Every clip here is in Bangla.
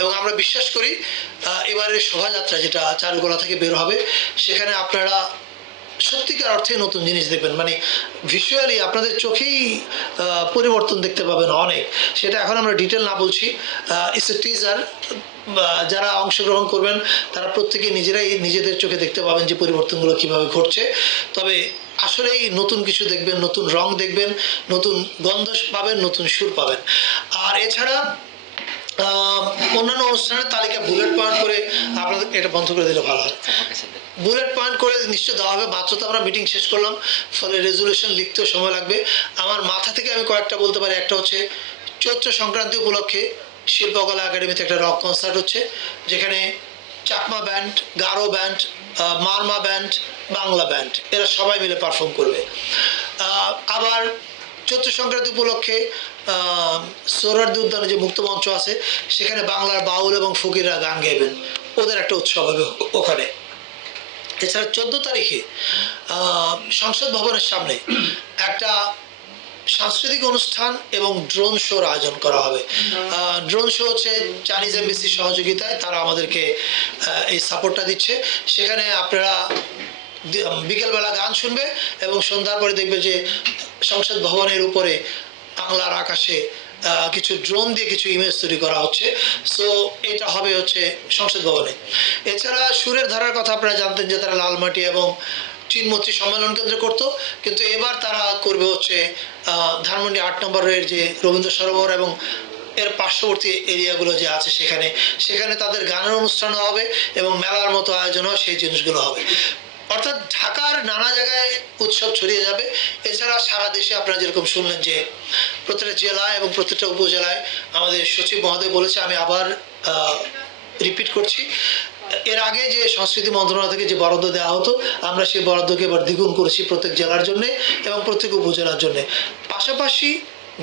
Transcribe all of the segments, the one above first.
এবং আমরা বিশ্বাস করি এবারের শোভাযাত্রা যেটা চারুকলা থেকে বের হবে সেখানে আপনারা সত্যিকার অর্থে নতুন জিনিস দেখবেন, মানে ভিজুয়ালি আপনাদের চোখেই পরিবর্তন দেখতে পাবেন অনেক। সেটা এখন আমরা ডিটেল না বলছি, ইটস এ টিজার। যারা অংশগ্রহণ করবেন তারা প্রত্যেকে নিজেরাই নিজেদের চোখে দেখতে পাবেন যে পরিবর্তনগুলো কিভাবে ঘটছে। তবে আসলেই নতুন কিছু দেখবেন, নতুন রং দেখবেন, নতুন গন্ধ পাবেন, নতুন সুর পাবেন। আর এছাড়া অন্যান্য অনুষ্ঠানের তালিকা বুলেট পয়েন্ট করে আপনাদের এটা বন্ধ করে দিলে ভালো হয়। বুলেট পয়েন্ট করে নিশ্চয় দেওয়া হবে। মাত্র তো আমরা মিটিং শেষ করলাম, ফলে রেজলিউশন লিখতেও সময় লাগবে। আমার মাথা থেকে আমি কয়েকটা বলতে পারি। একটা হচ্ছে চৈত্র সংক্রান্তি উপলক্ষে শিল্পকলা একাডেমিতে একটা রক কনসার্ট হচ্ছে, যেখানে Chakma band, Garo band, Marma band, Bangla band এরা সবাই মিলে পারফর্ম করবে। আবার চৈত্র সংক্রান্তি উপলক্ষে সোহরাওয়ার্দী উদ্যানে যে মুক্ত মঞ্চ আছে সেখানে বাংলার বাউল এবং ফকিররা গান গাইবেন, ওদের একটা উৎসব হবে ওখানে। এছাড়া 14 তারিখে সংসদ ভবনের সামনে একটা সাংস্কৃতিক অনুষ্ঠান এবং ড্রোন শোর আয়োজন করা হবে। ড্রোন শো হচ্ছে চাইনিজ এমবিসির সহযোগিতায়, তারা আমাদেরকে এই সাপোর্টটা দিচ্ছে। সেখানে আপনারা বিকেলবেলা গান শুনবে এবং সন্ধ্যার পরে দেখবে যে সংসদ ভবনের উপরে বাংলার আকাশে কিছু ড্রোন দিয়ে কিছু ইমেজ তৈরি করা হচ্ছে। সো এটা হবে হচ্ছে সংসদ ভবনে। এছাড়া সুরের ধারার কথা আপনারা জানতেন যে তারা লালমাটি এবং চিনমতি সম্মেলন কেন্দ্রে করতো, কিন্তু এবার তারা করবে হচ্ছে ধানমন্ডি 8 নম্বরের যে রবীন্দ্র সরোবর এবং এর পার্শ্ববর্তী এরিয়াগুলো যে আছে সেখানে তাদের গানের অনুষ্ঠান হবে এবং মেলার মতো আয়োজনও সেই জিনিসগুলো হবে। অর্থাৎ ঢাকার নানা জায়গায় উৎসব ছড়িয়ে যাবে। এছাড়া সারা দেশে আপনারা যেরকম শুনলেন যে প্রত্যেকটা জেলায় এবং প্রত্যেকটা উপজেলায় আমাদের সচিব মহোদয় বলেছে, আমি আবার রিপিট করছি, এর আগে যে সংস্কৃতি মন্ত্রণালয় থেকে যে বরাদ্দ দেওয়া হতো আমরা সেই বরাদ্দকে এবার দ্বিগুণ করেছি প্রত্যেক জেলার জন্য এবং প্রত্যেক উপজেলার জন্য। পাশাপাশি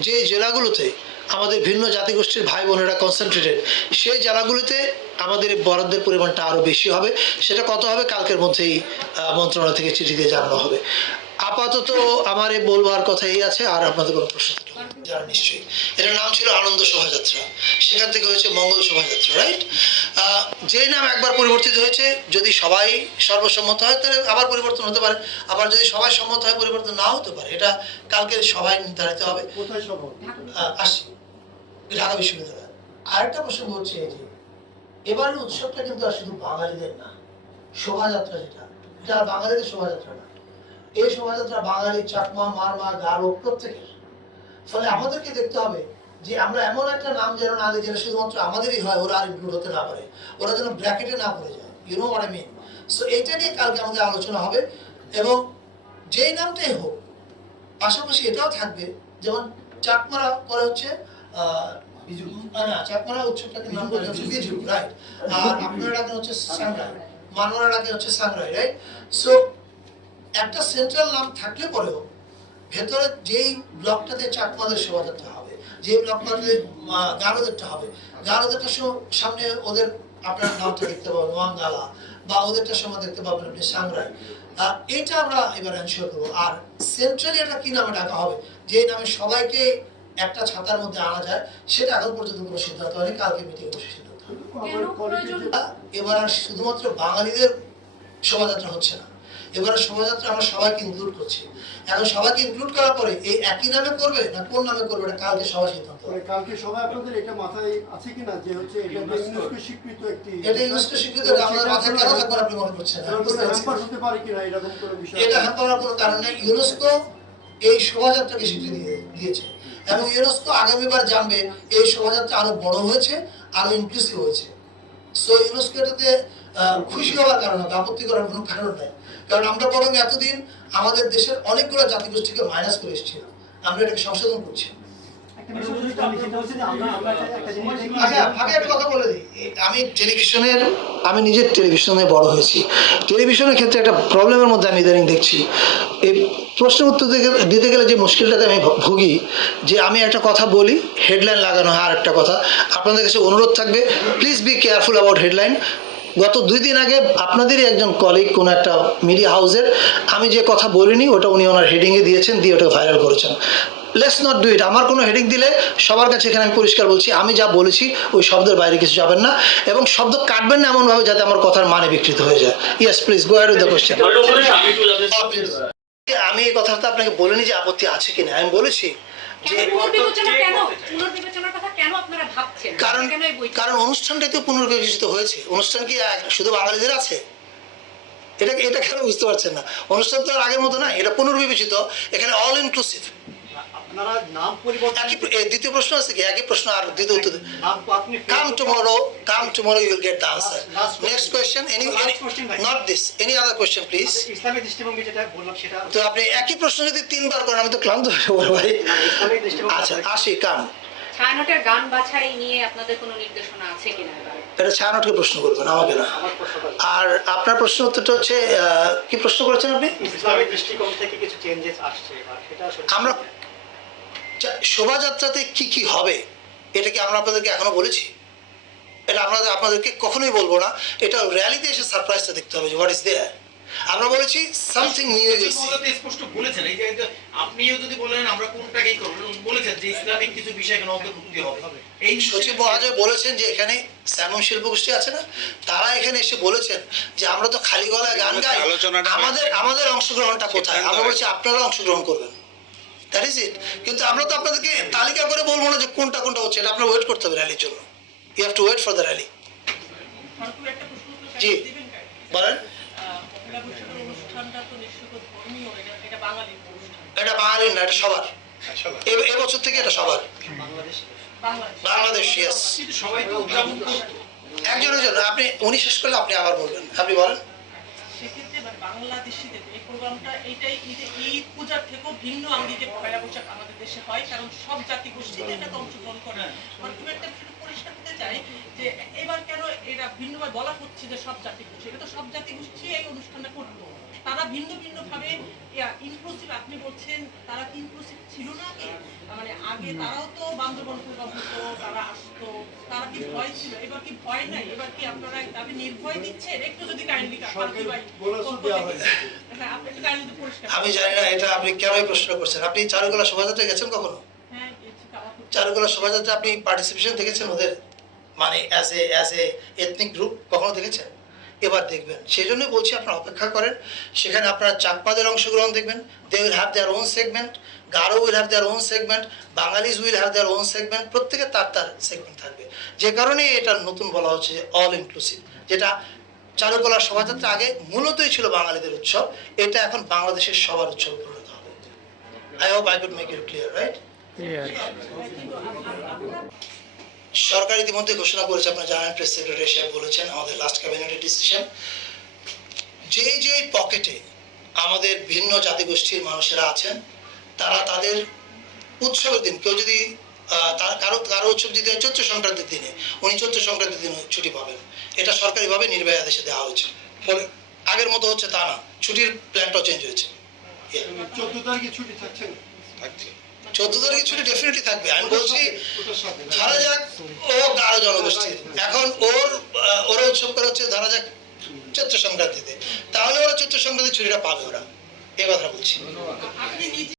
যে জেলাগুলোতে আমাদের ভিন্ন জাতিগোষ্ঠীর ভাই বোনেরা কনসেন্ট্রেটেড, সেই জেলাগুলিতে আমাদের বরাদ্দের পরিমাণটা আরও বেশি হবে। সেটা কত হবে কালকের মধ্যেই মন্ত্রণালয় থেকে চিঠি দিয়ে জানানো হবে। আপাতত আমার এই বলবার কথা এই আছে। আর আপনাদের কোনো প্রশ্ন যারা নিশ্চয়ই, এটার নাম ছিল আনন্দ শোভাযাত্রা, সেখান থেকে হয়েছে মঙ্গল শোভাযাত্রা, রাইট? যেই নাম একবার পরিবর্তিত হয়েছে, যদি সবাই সর্বসম্মত হয় তাহলে আবার পরিবর্তন হতে পারে, আবার যদি সবাই সম্মত হয় পরিবর্তন নাও হতে পারে। এটা কালকে সবাই নির্ধারিত হবে। আসছি ঢাকা বিশ্ববিদ্যালয়। আরেকটা প্রসঙ্গ হচ্ছে এই যে এবারের উৎসবটা কিন্তু আর শুধু বাঙালিদের না, শোভাযাত্রা যেটা এটা বাঙালিদের শোভাযাত্রা না, এই শোভাযাত্রা বাঙালি, চাকমা, মারমা, গারো প্রত্যেকের। ফলে আমাদেরকে দেখতে হবে যে আমরা এমন একটা নাম যেন না দিই যেটা শুধুমাত্র আমাদেরই হয়, ওরা আর ইনক্লুড হতে না পারে, ওরা যেন ব্র্যাকেটে না পড়ে যায়। You know what I mean? So এইটা নিয়ে কালকে আমাদের আলোচনা হবে এবং যেই নামটাই হোক পাশাপাশি এটাও থাকবে, যেমন চাকমারা করে হচ্ছে চাকমারা উৎসবটাকে নাম করে হচ্ছে বিজু, রাইট? আর আপনারা ডাকেন হচ্ছে সাংরাই, মানওয়ারা ডাকেন হচ্ছে সাংরাই, রাইট? সো একটা সেন্ট্রাল নাম থাকলে পরেও ভেতরে যেই ব্লকটাতে চাকমাদের শোভাযাত্রা হবে, যে ব্লকটাতে গারোদেরটা হবে, গারোদেরটার সামনে ওদের আপনার নামটা দেখতে পাবেন ওয়াঙ্গালা, বা ওদেরটার সময় দেখতে পাবেন আপনি সাংরাই। এটা আমরা এবার এনশিওর করবো। আর সেন্ট্রালি এটা কি নামে ডাকা হবে, যে নামে সবাইকে একটা ছাতার মধ্যে আনা যায়, সেটা এখন পর্যন্ত কোনো সিদ্ধান্ত হয়নি। কালকে মিটিংয়ে বসে সিদ্ধান্ত হবে। এবার আর শুধুমাত্র বাঙালিদের শোভাযাত্রা হচ্ছে না, এবারে শোভাযাত্রা আমরা সবাইকে ইনক্লুড করছি। এখন সবাইকে ইনক্লুড করার পরে এই একই নামে করবে না কোন নামে করবে এটা কালকে সবাই সিদ্ধান্ত হবে। কালকে সবাই আপনাদের এটা মাথায় আছে কিনা যে হচ্ছে এটা ইউনেস্কো স্বীকৃত একটি, এটা ইউনেস্কো স্বীকৃত, আমাদের মাথায় কেন থাকবে আপনি মনে করছেন? হ্যাম্পার হতে পারে কিনা এরকম কোনো বিষয়? এটা হ্যাম্পার কোনো কারণ নেই। ইউনেস্কো এই শোভাযাত্রাকে স্বীকৃতি দিয়েছে এবং ইউনেস্কো আগামীবার জানবে এই শোভাযাত্রা আরো বড় হয়েছে, আরো ইনক্লুসিভ হয়েছে। সো ইউনেস্কো এটাতে খুশি হওয়ার কারণ, আপত্তি করার কোনো কারণ নেই। কারণ আমরা বরং এতদিন আমাদের দেশের অনেকগুলো জাতিগোষ্ঠীকে মাইনাস করে এসেছিলাম, আমরা এটাকে সংশোধন করছি। আগে একটা কথা বলে দিই, আমি নিজের টেলিভিশনে বড় হয়েছি। টেলিভিশনের ক্ষেত্রে একটা প্রবলেমের মধ্যে আমি ইদানিং দেখছি, এই প্রশ্নের উত্তর দিতে গেলে যে মুশকিলটাতে আমি ভুগি, যে আমি একটা কথা বলি, হেডলাইন লাগানো হয় আর একটা কথা। আপনাদের কাছে অনুরোধ থাকবে, please be careful about headline. গত 2 দিন আগে আপনাদেরই একজন কলিগ কোনো একটা মিডিয়া হাউসের, আমি যে কথা বলিনি ওটা উনি ওনার হেডিংয়ে দিয়েছেন, দিয়ে ওটা ভাইরাল করেছেন। Let's not do it. আমার কোনো হেডিং দিলে সবার কাছে এখানে আমি পরিষ্কার বলছি, আমি যা বলেছি ওই শব্দের বাইরে কিছু যাবেন না, এবং শব্দ কাটবেন না এমনভাবে যাতে আমার কথার মানে বিকৃত হয়ে যায়। Yes please go ahead with the question. আমি এই কথাটা আপনাকে বলিনি যে আপত্তি আছে কিনা, আমি বলেছি যে কারণ কারণ অনুষ্ঠানটাই তো পুনর্বিবেচিত হয়েছে। অনুষ্ঠান কি শুধু বাঙালিদের আছে? এটা এটা কেন বুঝতে পারছেন না? অনুষ্ঠান তো আর আগের মতো না, এটা পুনর্বিবেচিত, এখানে অল ইনক্লুসিভ। আপনারা নাম পরিবর্তন দ্বিতীয় প্রশ্ন আছে কি? একই প্রশ্ন আর দ্বিতীয় উত্তর। নাম আপনি Come tomorrow you will get the answer. Next question, not this, any other question please. Islamic দৃষ্টিভঙ্গি যেটা বললাম সেটা তো আপনি একই প্রশ্ন যদি 3 বার করেন আমি তো ক্লান্ত হয়ে যাবো ভাই। ইসলামিক দৃষ্টিভঙ্গি আচ্ছা আসি কাম। ছায়ানটের গান বাছাই নিয়ে আপনাদের কোনো নির্দেশনা আছে কিনা এবার? এটা ছায়ানটকে প্রশ্ন করবেন, আমাকে না। আমার প্রশ্নটা আর আপনার প্রশ্ন উত্তরটা হচ্ছে কি প্রশ্ন করেছেন আপনি? ইসলামিক দৃষ্টিকোণ থেকে কিছু চেঞ্জেস আসছে এবার, সেটা আসলে আমরা শোভাযাত্রাতে কি কি হবে এটা কি আমরা আপনাদেরকে এখনো বলেছি? এটা আপনাদেরকে কখনোই বলবো না, এটা র্যালিতে এসে সারপ্রাইজটা দেখতে হবে যে হোয়াট ইজ দেয়ার। আমরা বলেছি সামথিং নিউ ইজ। স্পষ্ট বলেছেন, এই যে আপনিও যদি বলেন আমরা কোনটাকেই করব, বলেছেন যে ইসলামিক কিছু বিষয় এখানে অন্তর্ভুক্তি হবে। এই সচিব মহাজয় বলেছেন যে এখানে স্যামন শিল্পগোষ্ঠী আছে না, তারা এখানে এসে বলেছেন যে আমরা তো খালি গলায় গান গাই, আমাদের অংশগ্রহণটা কোথায়? আমরা বলছি আপনারা অংশগ্রহণ করবেন, দ্যাট ইজ ইট। কিন্তু আমরা তো আপনাদেরকে তালিকা করে বলবো না যে কোনটা কোনটা হচ্ছে, এটা আপনার ওয়েট করতে হবে র্যালির জন্য। You have to wait for the rally. জি বলেন। এটা বাঙালির না, এটা সবার। এবছর থেকে এটা সবার, বাংলাদেশ। ইয়েস, কিন্তু সবাই তো উদযাপন করতো। একজনের জন্য। আপনি উনি শেষ করলে আপনি আবার বলবেন, আপনি বলেন। সেক্ষেত্রে বাংলাদেশিদের এই প্রোগ্রামটা এইটাই ঈদ পূজার থেকেও ভিন্ন আঙ্গিকে পয়লা বৈশাখ আমাদের দেশে হয়, কারণ সব জাতি গোষ্ঠীতে এটাতে অংশগ্রহণ করে। খুব একটা বিষয় পরিষ্কার করতে চাই যে এবার কেন এটা ভিন্নভাবে বলা হচ্ছে যে সব জাতি গোষ্ঠী, এটা তো সব জাতি গোষ্ঠী এই অনুষ্ঠানটা করতো, তারা ভিন্ন ভিন্ন ভাবে ইনক্লুসিভ। আপনি বলছেন তারা কি ইনক্লুসিভ ছিল না আগে? মানে আগে তারাও তো বান্দরবন প্রোগ্রাম হতো, তারা আসতো, তারা কি ভয় ছিল? এবার কি ভয় নাই? এবার কি আপনারা তাকে নির্ভয় দিচ্ছেন? একটু যদি কাইন্ডলি আমি জানি না এটা আপনি কেন এই প্রশ্ন করছেন। আপনি চারুকলা শোভাযাত্রা গেছেন কখনো? চারুকলা শোভাযাত্রা আপনি পার্টিসিপেশন দেখেছেন ওদের, মানে অ্যাজ এ এথনিক গ্রুপ কখনো দেখেছেন? এবার দেখবেন, সেই জন্য বলছি আপনারা অপেক্ষা করেন। সেখানে আপনারা চাকমাদের অংশগ্রহণ দেখবেন, they will have their own segment, Garo will have their own segment, Bengalis will have their own segment, প্রত্যেকে তার সেগমেন্ট থাকবে। যে কারণে এটা নতুন বলা হচ্ছে যে অল ইনক্লুসিভ। যেটা চারুকলা শোভাযাত্রা আগে মূলতই ছিল বাঙালিদের উৎসব, এটা এখন বাংলাদেশের সবার উৎসব পরিণত হবে। I hope I could make it clear, right? সরকার ইতিমধ্যে ঘোষণা করেছে, আপনারা জানেন, প্রেস সেক্রেটারি সাহেব বলেছেন আমাদের লাস্ট ক্যাবিনেটের ডিসিশন, যেই পকেটে আমাদের ভিন্ন জাতিগোষ্ঠীর মানুষেরা আছেন তারা তাদের উৎসবের দিন, কেউ যদি কারো উৎসব যদি হয় চৈত্র সংক্রান্তির দিনে, উনি চৈত্র সংক্রান্তির দিনে ছুটি পাবেন। এটা সরকারিভাবে নির্বাহী আদেশে দেওয়া হয়েছে। ফলে আগের মতো হচ্ছে তা না, ছুটির প্ল্যানটাও চেঞ্জ হয়েছে। 14 তারিখে ছুটি থাকছে না? 14 তারিখে ছুটি ডেফিনেটলি থাকবে। আমি বলছি ধরা যাক ও গারো জনগোষ্ঠী, এখন ওরা উৎসব করা হচ্ছে ধরা যাক চৈত্র সংক্রান্তিতে, তাহলে ওরা চৈত্র সংক্রান্তি ছুটিটা পাবে ওরা, এ কথা বলছি।